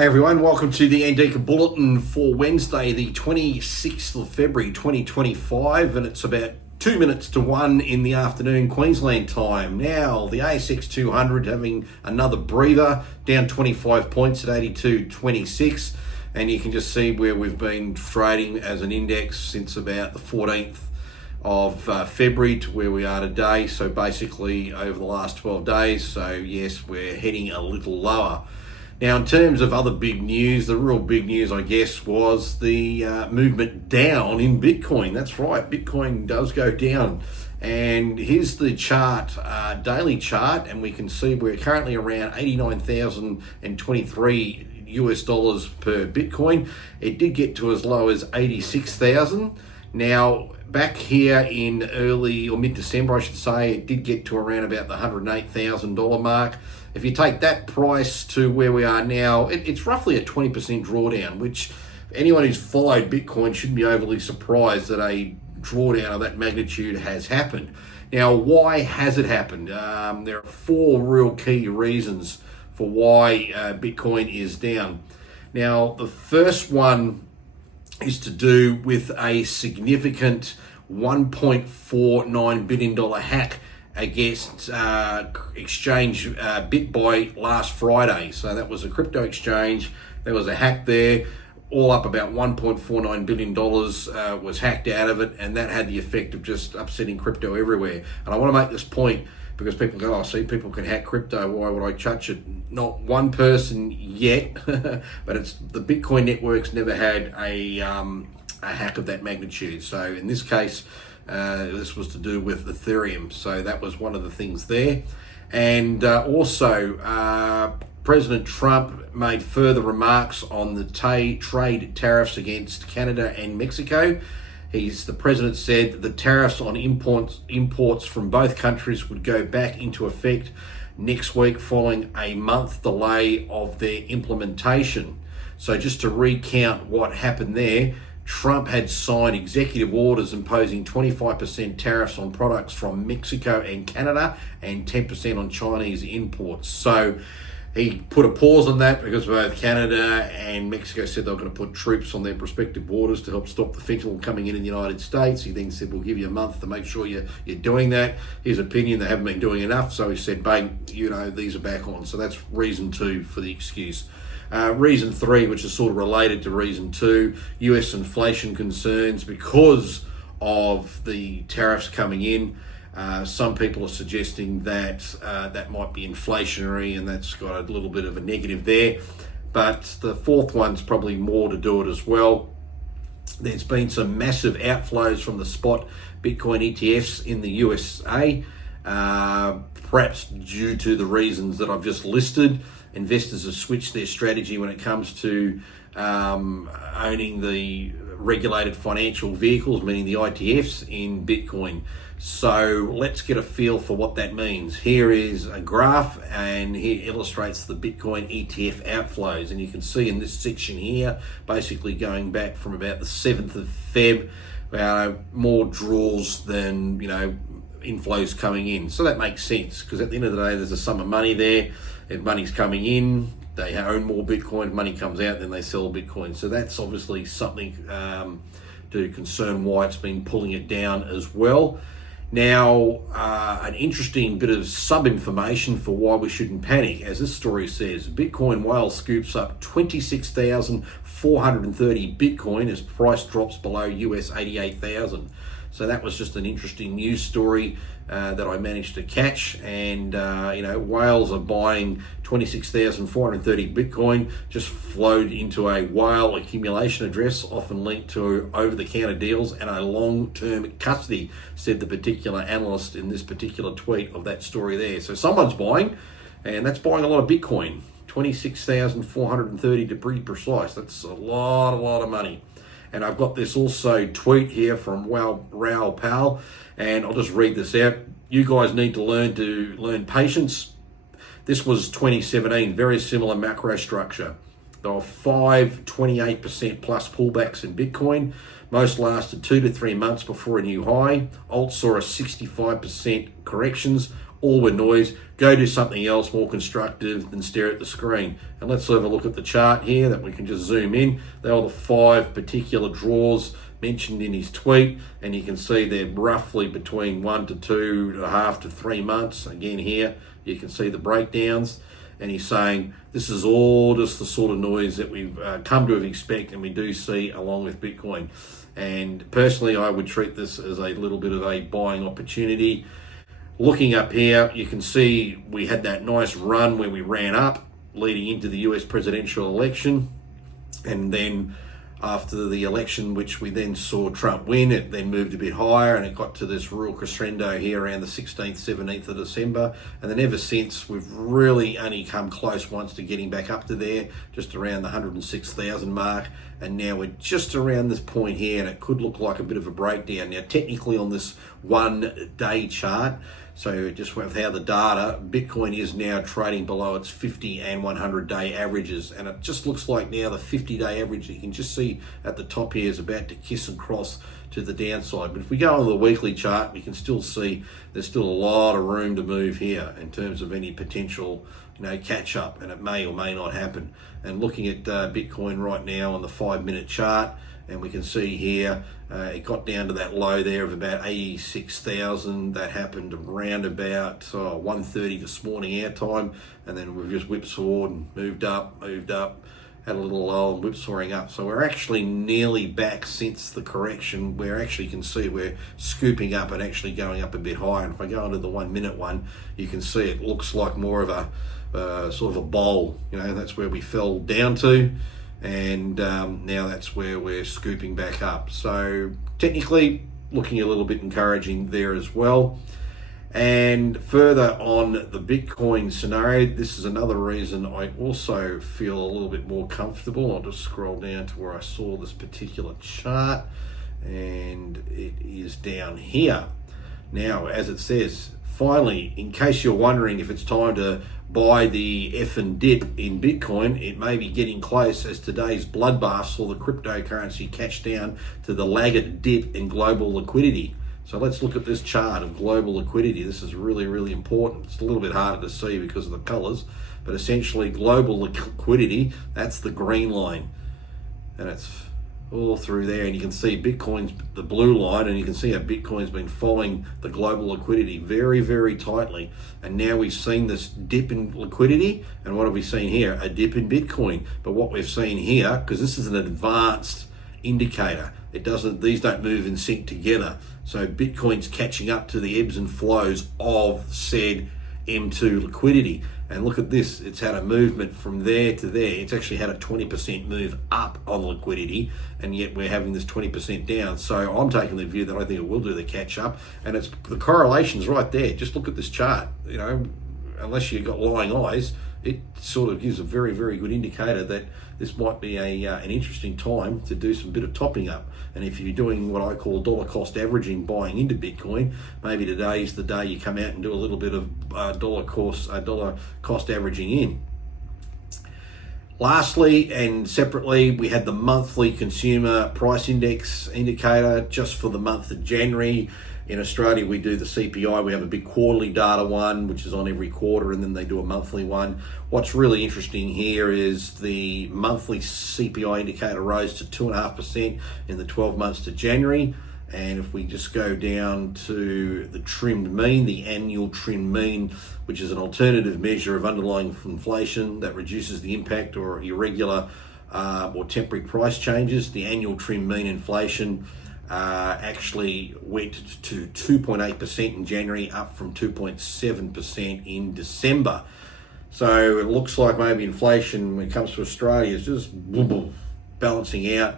Hey everyone, welcome to the Andika Bulletin for Wednesday, the 26th of February 2025, and it's about 2 minutes to 1 in the afternoon Queensland time. Now, the ASX 200 having another breather, down 25 points at 82.26, and you can just see where we've been trading as an index since about the 14th of February to where we are today, so basically over the last 12 days, so yes, we're heading a little lower. Now, in terms of other big news, the real big news, I guess, was the movement down in Bitcoin. That's right, Bitcoin does go down. And here's the chart, daily chart, and we can see we're currently around 89,023 US dollars per Bitcoin. It did get to as low as 86,000. Now, back here in early or mid-December, I should say, it did get to around about the $108,000 mark. If you take that price to where we are now, it's roughly a 20% drawdown, which anyone who's followed Bitcoin shouldn't be overly surprised that a drawdown of that magnitude has happened. Now, why has it happened? There are four real key reasons for why Bitcoin is down. Now, the first one is to do with a significant $1.49 billion hack against exchange BitBuy last Friday. So that was a crypto exchange. There was a hack there, all up about $1.49 billion was hacked out of it, and that had the effect of just upsetting crypto everywhere. And I want to make this point because people go, oh, see, people can hack crypto, why would I touch it? Not one person yet, but it's the Bitcoin network's never had a hack of that magnitude. So in this case, this was to do with Ethereum, so that was one of the things there. And also, President Trump made further remarks on the trade tariffs against Canada and Mexico. The president said that the tariffs on imports from both countries would go back into effect next week following a month delay of their implementation. So just to recount what happened there, Trump had signed executive orders imposing 25% tariffs on products from Mexico and Canada and 10% on Chinese imports. So he put a pause on that because both Canada and Mexico said they were going to put troops on their respective borders to help stop the fentanyl coming in the United States. He then said, we'll give you a month to make sure you're doing that. His opinion, they haven't been doing enough. So he said, bang, these are back on. So that's reason two for the excuse. Reason three, which is sort of related to reason two, US inflation concerns because of the tariffs coming in. Some people are suggesting that that might be inflationary, and that's got a little bit of a negative there. But the fourth one's probably more to do it as well. There's been some massive outflows from the spot Bitcoin ETFs in the USA, perhaps due to the reasons that I've just listed. Investors have switched their strategy when it comes to owning the regulated financial vehicles, meaning the ETFs, in Bitcoin. So let's get a feel for what that means. Here is a graph, and here illustrates the Bitcoin ETF outflows. And you can see in this section here, basically going back from about the 7th of Feb, more draws than, inflows coming in. So that makes sense, because at the end of the day, there's a sum of money there. If money's coming in, they own more Bitcoin. If money comes out, then they sell Bitcoin. So that's obviously something to concern why it's been pulling it down as well. Now, an interesting bit of sub-information for why we shouldn't panic. As this story says, Bitcoin whale scoops up 26,430 Bitcoin as price drops below US 88,000. So that was just an interesting news story that I managed to catch. And, whales are buying 26,430 Bitcoin, just flowed into a whale accumulation address, often linked to over-the-counter deals and a long-term custody, said the particular analyst in this particular tweet of that story there. So someone's buying, and that's buying a lot of Bitcoin, 26,430 to be precise. That's a lot of money. And I've got this also tweet here from Raoul Pal, and I'll just read this out. You guys need to learn patience. This was 2017, very similar macro structure. There were 5 28% plus pullbacks in Bitcoin. Most lasted 2 to 3 months before a new high. Alt saw a 65% corrections. all with noise. Go do something else more constructive than stare at the screen. And let's have a look at the chart here that we can just zoom in. They are the 5 particular draws mentioned in his tweet, and you can see they're roughly between 1 to 2.5 to 3 months. Again here, you can see the breakdowns. And he's saying this is all just the sort of noise that we've come to expect and we do see along with Bitcoin. And personally, I would treat this as a little bit of a buying opportunity. Looking up here, you can see we had that nice run where we ran up leading into the US presidential election. And then after the election, which we then saw Trump win, it then moved a bit higher and it got to this real crescendo here around the 16th, 17th of December. And then ever since, we've really only come close once to getting back up to there, just around the 106,000 mark. And now we're just around this point here, and it could look like a bit of a breakdown. Now, technically on this 1 day chart, so just with how the data, Bitcoin is now trading below its 50 and 100 day averages. And it just looks like now the 50 day average, you can just see at the top here, is about to kiss and cross to the downside. But if we go on the weekly chart, we can still see there's still a lot of room to move here in terms of any potential, catch up, and it may or may not happen. And looking at Bitcoin right now on the 5-minute chart, and we can see here it got down to that low there of about 86,000. That happened around about 1:30 this morning our time, and then we've just whipsawed and moved up, had a little lull and whipsawing up. So we're actually nearly back since the correction. We actually can see we're scooping up and actually going up a bit higher. And if I go into the 1 minute one, you can see it looks like more of a sort of a bowl. That's where we fell down to. And now that's where we're scooping back up. So technically looking a little bit encouraging there as well. And further on the Bitcoin scenario, this is another reason I also feel a little bit more comfortable. I'll just scroll down to where I saw this particular chart, and it is down here. Now, as it says, finally, in case you're wondering if it's time to buy the effing dip in Bitcoin, it may be getting close as today's bloodbath saw the cryptocurrency catch down to the laggard dip in global liquidity. So let's look at this chart of global liquidity. This is really, really important. It's a little bit harder to see because of the colors, but essentially global liquidity, that's the green line. And it's all through there, and you can see Bitcoin's the blue line, and you can see how Bitcoin's been following the global liquidity very, very tightly. And now we've seen this dip in liquidity, and what have we seen here? A dip in Bitcoin. But what we've seen here, because this is an advanced indicator, these don't move in sync together. So Bitcoin's catching up to the ebbs and flows of said M2 liquidity. And look at this, it's had a movement from there to there. It's actually had a 20% move up on liquidity, and yet we're having this 20% down. So I'm taking the view that I think it will do the catch up, and it's the correlation's right there. Just look at this chart. Unless you've got lying eyes, it sort of gives a very, very good indicator that this might be an interesting time to do some bit of topping up. And if you're doing what I call dollar cost averaging, buying into Bitcoin, maybe today's the day you come out and do a little bit of dollar cost averaging in. Lastly and separately, we had the monthly consumer price index indicator just for the month of January. In Australia, we do the CPI. We have a big quarterly data one, which is on every quarter, and then they do a monthly one. What's really interesting here is the monthly CPI indicator rose to 2.5% in the 12 months to January. And if we just go down to the trimmed mean, the annual trimmed mean, which is an alternative measure of underlying inflation that reduces the impact or irregular or temporary price changes, the annual trimmed mean inflation actually went to 2.8% in January, up from 2.7% in December. So it looks like maybe inflation, when it comes to Australia, is just balancing out,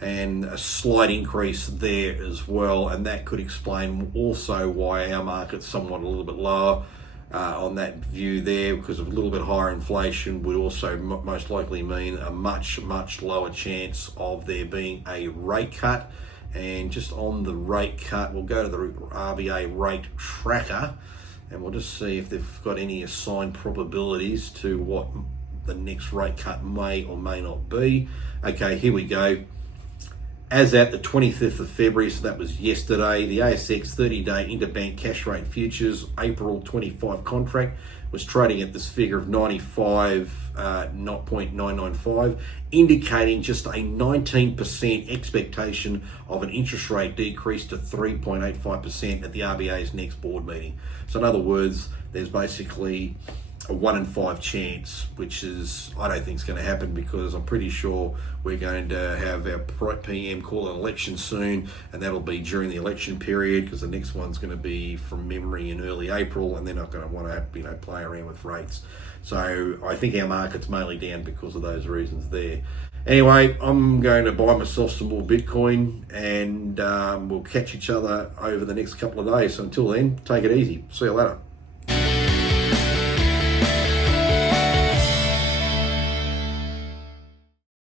and a slight increase there as well. And that could explain also why our market's somewhat a little bit lower on that view there, because of a little bit higher inflation would also most likely mean a much, much lower chance of there being a rate cut. And just on the rate cut, we'll go to the RBA rate tracker, and we'll just see if they've got any assigned probabilities to what the next rate cut may or may not be. Okay, here we go. As at the 25th of February, so that was yesterday, the ASX 30-day interbank cash rate futures April 25 contract was trading at this figure of 0.995, indicating just a 19% expectation of an interest rate decrease to 3.85% at the RBA's next board meeting. So in other words, there's basically a 1 in 5 chance, which is, I don't think is going to happen, because I'm pretty sure we're going to have our PM call an election soon, and that'll be during the election period, because the next one's going to be from memory in early April, and they're not going to want to play around with rates. So I think our market's mainly down because of those reasons there. Anyway, I'm going to buy myself some more Bitcoin, and we'll catch each other over the next couple of days. So until then, take it easy. See you later.